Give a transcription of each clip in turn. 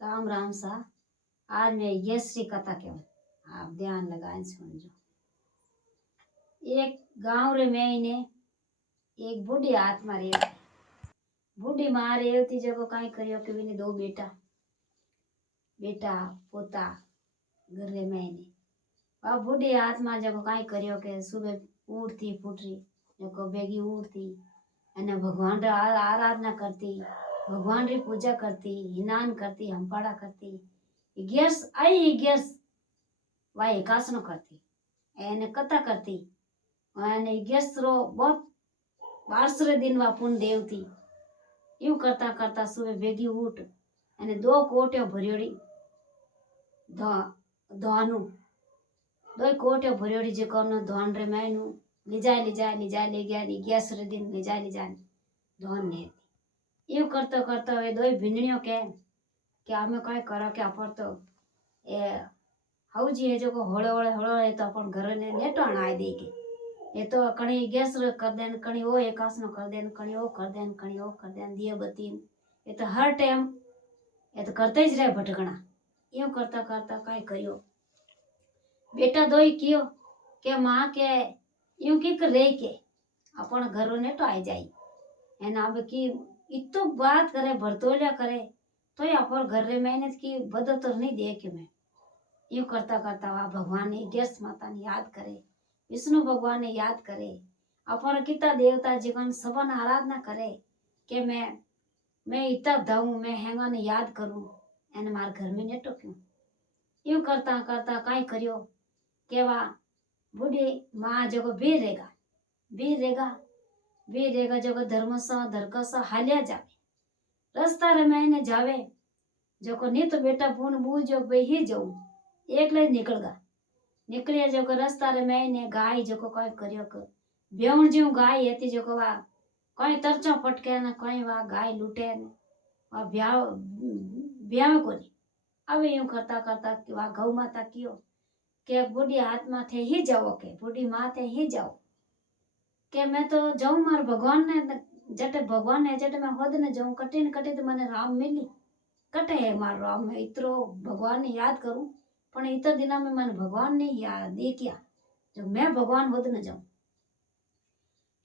राम राम सा। आज मैं यश्री कथा क्यों आप ध्यान लगाए सुनजो। एक गांव रे में ने एक बूढ़ी आत्मा रे बूढ़ी माँ रे थी जगो कई करियो कि बिने दो बेटा बेटा पोता घर रे में ने अब बूढ़ी आत्मा जगो कई करियो के सुबह उठती फुटरी जको बेगी उठती अने भगवान रा आराधना करती भगवान री पूजा करती हिनान करती हंपाड़ा करती गियर्स आई गियर्स वाय एकासनो करती एने कथा करती અને ગેસરો बहुत बारसरे दिन वा पुन देवती यूं करता करता सुबह भेगी उठ અને दो कोट्यो भरियोड़ी धानु दो कोट्यो भरियोड़ी जे कोनो धान रे मैनु ले गया गैस रे दिन ले जाए धान ने यूं करता करता वे दो भिंडणियों के कि आमे काय करा के अपन तो ए हाउजी है जो को होळे तो अपन घर ने नेटाण आए दे के ये तो कणी गैस कर देन कणी वो एकासनो कर देन कणी वो कर देन कणी वो कर देन दिए बत्ती ये तो हर टाइम ये तो करते ही रहे भटकना यूं करता करता काय करियो बेटा दोई कियो के माँ के यूं की कर रही के अपन घरों ने तो आई जाई है ना अब की इतो बात करे भरतोलिया करे तो ये अपन घर रे मेहनत की बदतर नहीं दे के मैं यूं करता करता वह भगवान ने गैस माता ने याद करे विष्णु भगवान ने याद करे अपन किता देवता जीवन सबन आराधना करे के मैं इतना दाऊं मैं हैंगा ने याद करूं एने मार घर में नेटो क्यों यूं करता करता काई करियो केवा बूढ़ी माँ जगो भी रहेगा जगो धर्म सा हालिया जावे रास्ता रे मैंने जावे जको नहीं तो बेटा पून बूझो ही जाऊं एकले निकलिया जो रस्ता रे मैंने गाय जो कई करियो कर ब्यावण जीव गाय हती जो वा कई तरचा पटके ने कई वा गाय लूटे ने वा ब्याव कोनी अब यूं करता करता वा गौ माता कियो के बूढ़ी आत्मा थे ही जाओ के बूढ़ी माँ थे ही जाओ के मैं तो जाऊं मार भगवान ने जट मैं होद ने जाऊं कटे तो मने राम मिली कटे है मार राम मैं इतरो भगवान ने याद करूं पण इतना दिना में मन भगवान ने याद देखिया जो मैं भगवान होद न जाऊं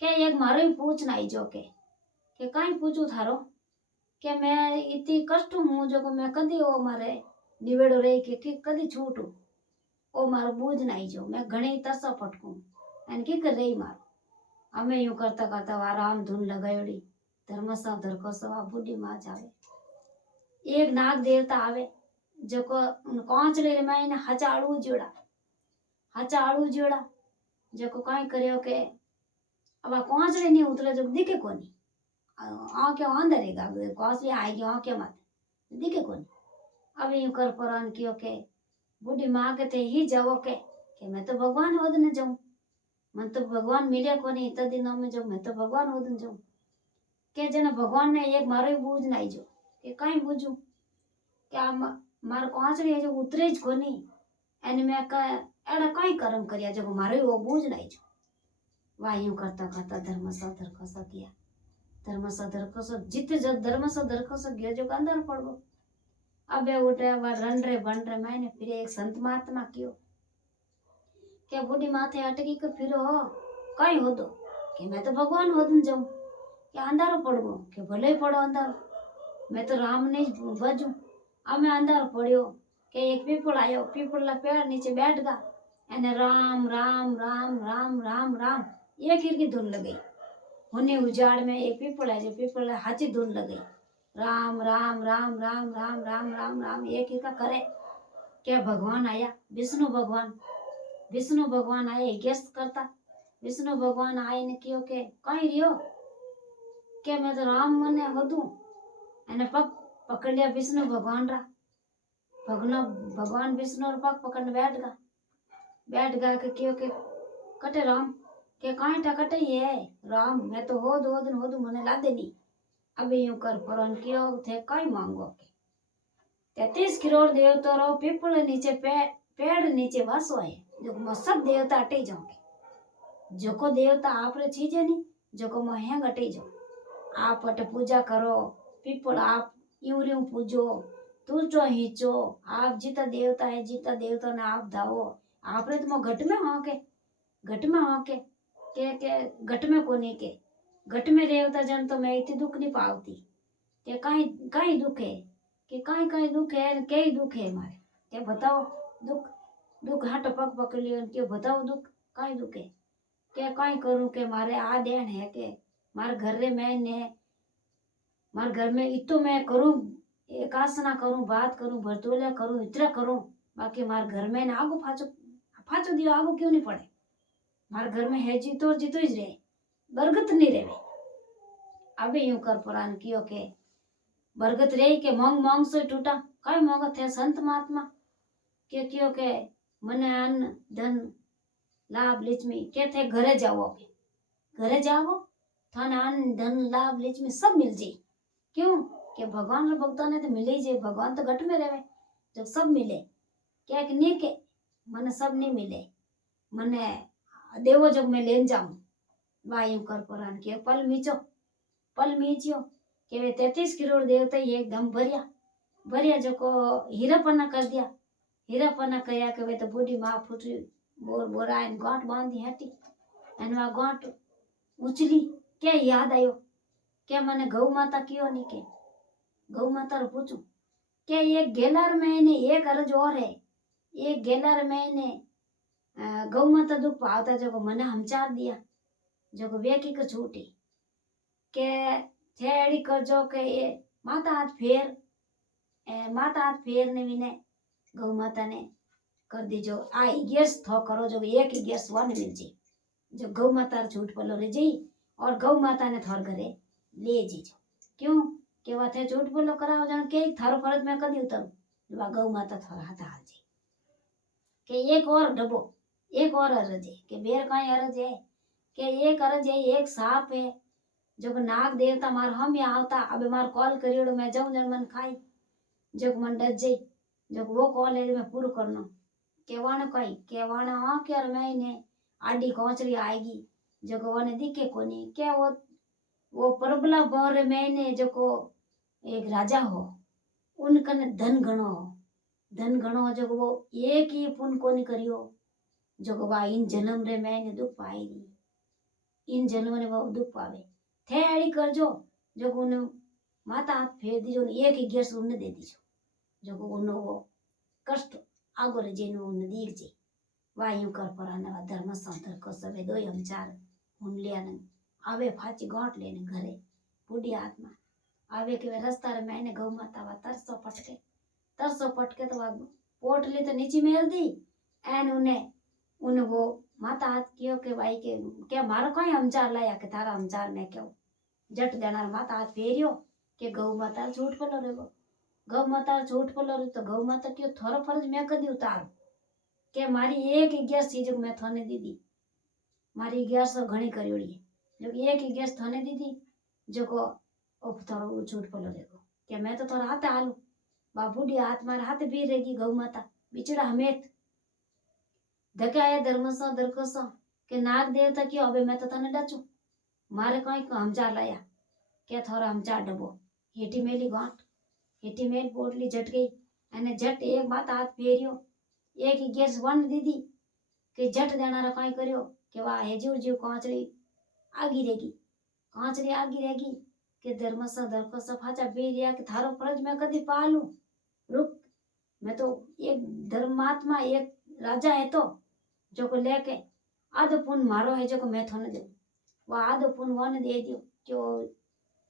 के एक मारो ही पूछना आई जो के कहीं पूछू थारो के मैं इतनी कष्ट हूं जो को मैं कदी ओ मारे निवेड़ो रही के कदी छूटू ओ मारो बूझ नहीं जो मैं घणी तरसा फटकू एन की कर रही मार हमें यूं करता करता आराम धुन लगायोड़ी धर्मसा धरकोसवा बूढ़ी माँ जावे एक नाग देवता आवे जो को कांचले रे मायने हचाड़ू जोड़ा जो को काई करियो के अब कांचले नहीं उतरे जो दिखे कोनी आंखें अंदर रहेगा कांचले आएगी आंखें मत दिखे कोनी अब यूं कर पुरान कियो के बूढ़ी माँ के थे ही जाओ के मैं तो भगवान होद न जाऊं मन तो भगवान मिले कोनी इतना दिनों में जो मैं तो भगवान होद न जाऊं के जना भगवान ने एक मारो बूझ नहीं जो के काई बूझू क्या मार कांचले जो उतरे ज कोनी एने मैं का एड़ा कई कर्म करिया जो मारे वो बूझ नहीं जो वायु करता करता धर्मसा किया धर्मसा धरकसो जित जब धर्मसा धरकसो गयो जो अंदर पड़ गो अबे उठे वा रन रे बन रे मैंने फिर एक संत महात्मा कियो के बूढ़ी माथे अटकी के फिर हो कई हो दो कि मैं तो भगवान होदन जाऊं के अंधारो पड़ गो के भले ही पड़ो अंधारो मैं तो राम नहीं बजू अब मैं अंधारो पड़ियो के एक पीपल आयो पीपल पेड़ नीचे बैठ गा एने राम राम राम राम राम राम एक हिर की धुन लगी होने उजाड़ में एक पीपल है जो पीपल हाची धुन लगी राम राम राम राम राम राम राम राम एक ही का करे क्या भगवान आया विष्णु भगवान आए गेस्ट करता विष्णु भगवान आए ने कियो के कहीं रियो के मैं तो राम मने होदू एने पग पकड़ लिया विष्णु भगवान रा भगवान विष्णु और पग पकड़ बैठ गा के क्यों के कटे राम के काई टा कटे ये राम मैं तो होद मने ला देनी अबे यूं कर परन कियो थे काई मांगो के 33 करोड़ देवता रो पीपल नीचे पेड़ नीचे वासो है जो सब देवता अटे जाओगे जो को देवता आप रे चीज नहीं जो को महंग अटे जाओ आप अटे पूजा करो पीपल आप यूं पूजो तू चो हीचो आप जीता देवता है जीता देवता ने आप धावो आपने तो घट में हो के घट में हो के घट में कोनी के घट में रेवता जन तो मैं इतनी दुख नहीं पावती के कहीं कहीं दुख है कि कहीं कहीं दुख है कई दुख है मारे के बताओ दुख दुख हाथ पग पकड़ लियो के बताओ दुख कहीं दुख है के कहीं करूं के मारे आ देन है के मारे घर रे मैंने मारे घर में इतो मैं करूं एकासना करूं बात करूं भरतोलिया करूं इतना करूं बाकी मारे घर में ना आगो फाचो फाचो दियो आगो क्यों नहीं पड़े मारे घर में है जीतो जीतो ही रहे बरगत नहीं रहे अबे यूं कर पुराण कियो के बरगत रे के मोंग मोंग से टूटा कई मोंग थे संत महात्मा के कियो के मने अन्न धन लाभ लिचमी के थे घरे जाओ घरे जाओ थाने अन्न धन लाभ लिचमी सब मिल जी क्यों के भगवान रे भक्तों ने तो मिले ही जे भगवान तो घट में रहे जब सब मिले क्या कि नहीं के मने सब नहीं मिले मने देवो जब मैं लेन जाऊं वायु कर पुराण के पल मीचियो के वे 33 करोड़ देवता ही एकदम भरिया भरिया जो को हीरापना कर दिया हीरापना कया के वे तो बूढ़ी माँ फुटरी बोर बोरा इन गांठ बांधी हटी एन वा गांठ उछली क्या याद आयो क्या मैंने गौ माता क्यों नहीं के गौ माता रो पूछू क्या एक गेलार महीने एक अर्ज और है एक गेलार महीने गौ माता दुख पावता जो मने हमचार दिया जो वे की छूटी के थेड़ी कर जो के ये माता हाथ फेर ने विने गौ माता ने कर दी जो आई गेस थो करो जो एक ही गेस वन मिल जी जो गौ माता छूट पलो रे जी और गौ माता ने थोर घरे ले जी जो क्यों के वा थे झूठ बोलो कराओ जन के थारो फर्ज में कदी उतरू वा गौ माता थोड़ा हाथ हाल जी के एक और डबो एक और अरज है के बेर काई अरज है के एक अरज है एक सांप है जो नाग देवता मार हम यहाँ आवता अब मार कॉल करियो मैं जाऊं जन मन खाई जो मन डज जाई जो वो कॉल है मैं पूरा करनो केवाने कई केवाने हाँ के और मैंने आडी कोचरी आएगी जो वन दिखे कोनी क्या वो परबला बर मैंने जो को एक राजा हो उनकने धन घणो जो वो एक ही पुण्य कोनी करियो जो वा इन जन्म रे मैंने दुख पाएगी इन जन्म ने वो दुख पावे थे अड़ी करजो जो उन माता हाथ फेर दीजो एक ही गैस उन्हें दे दीजो जो उन वो कष्ट आगो रे जेनो उन दीख जे वायु कर पराने वा धर्म संतर को सबे दो हम चार उन लिया न आवे फाची गांठ लेने घरे बूढ़ी आत्मा आवे के रास्ता रे मैंने गौ माता वा तरसो पटके तो वा पोटली तो नीचे मेल दी एन उन वो माता हाथ कियो के भाई के क्या मारो कहीं हमचार लाया के थारा हमचार में क्यों जट देना माता हाथ फेरियो के गौ माता झूठ पलो रे गौ माता झूठ पलो रे तो गौ माता क्यों थोरो फर्ज मैं कदी उतारू के मारी एक ही गैस चीज मैं थोने दीदी मारी गैस तो घणी करियोड़ी जो एक ही गैस थोने दीदी जो को अब थोरो झूठ पलो रे के मैं तो थोड़ा हाथ आलू बाबूडी हाथ मारे हाथ भी रहेगी गौ माता बिचड़ा हमेत धकाया धर्मसा दरकसा के नाग देवता क्यों अबे मैं तो तने डचू मारे कहीं हमचार लाया क्या थोड़ा हमचार डबो हेटी मेली गांठ हेटी मेल पोटली झट गई अने झट एक बात हाथ फेरियो एक ही गैस वन दीदी के झट देना कहीं करियो के वाह हेजूर जीव कांचड़ी आगी रहेगी के धर्मसा दरकसा फाचा बेरिया के थारो फर्ज में कदी पालू रुक मैं तो एक धर्मात्मा एक राजा है तो जो को लेके आधो पुन मारो है जो को मैं थोने दे वो आधो पुन वन दे दियो जो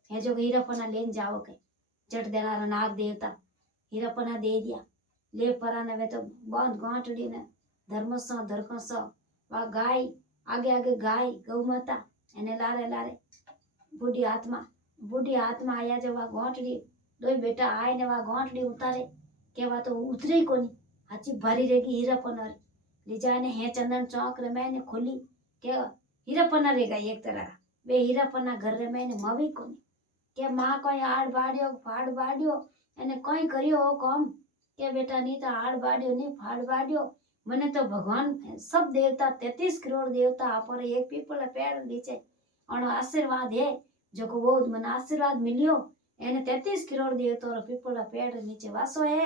है जो हीरापना लेन जाओ के जट देना नाग देवता हीरापना दे दिया ले पराने वे तो बांध गांठड़ी ने धर्मसा दरकसा वा गाय आगे गाय गौ माता एने लारे बूढ़ी आत्मा आया जो वा गांठड़ी दो बेटा आए ने वा गांठड़ी उतारे के वा तो उतरे ही कोनी हाची भरी रहेगी हीरापना लिजाने है चंदन चौक रे मैंने खोली के हीरापना रहेगा एक तरह वे हीरापना घर रे मैंने मवी कोनी के माँ कोई आड़ बाड़ियो फाड़ बाड़ियो एने कोई करियो हो कम के बेटा नहीं तो आड़ बाड़ियो नहीं फाड़ बाड़ियो मने तो भगवान सब देवता 33 करोड़ देवता पर एक पीपल पेड़ नीचे और आशीर्वाद है जो को वो मन आशीर्वाद मिलियो એને 33 કરોડ દેવતો પીપળા પેડ નીચે વાસો હે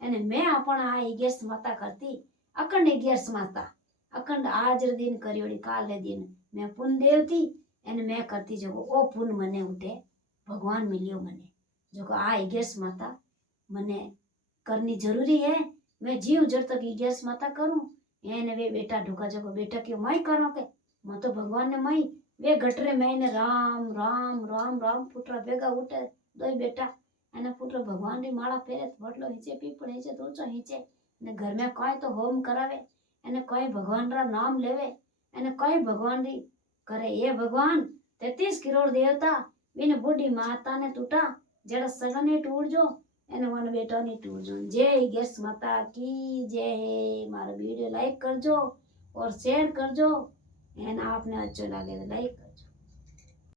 અને મેં આપણા આ 11 માતા કરતી અખંડ 11 માતા અખંડ આજ દિન કર્યોડી કાલે દિન મેં પુન દેવતી એને મેં કરતી જો ઓ પુન મને ઉઠે भगवान मिलियो मने जो को आ 11 माता मने करनी जरूरी है मैं जीव जब तक 11 माता करूं एने वे बेटा ढुका जो बेटा क्यों मई करो के मैं तो भगवान ने मई वे गटरे मैंने राम राम राम राम पुत्र भेगा उठे दो बेटा एना पुत्र भगवान री माला फेरे बटलो नीचे पीपल नीचे तो ऊंचा नीचे ने घर में कोई तो होम करावे एने कोई भगवान रा नाम लेवे एने कोई भगवान री करे ये भगवान 33 करोड़ देवता बिन बूढ़ी माता ने टूटा जरा सगन ने टूट जो एने वन बेटा ने टूट जो जय गेस माता की जय मारा वीडियो लाइक करजो और शेयर करजो एन आपने अच्छो लगे तो लाइक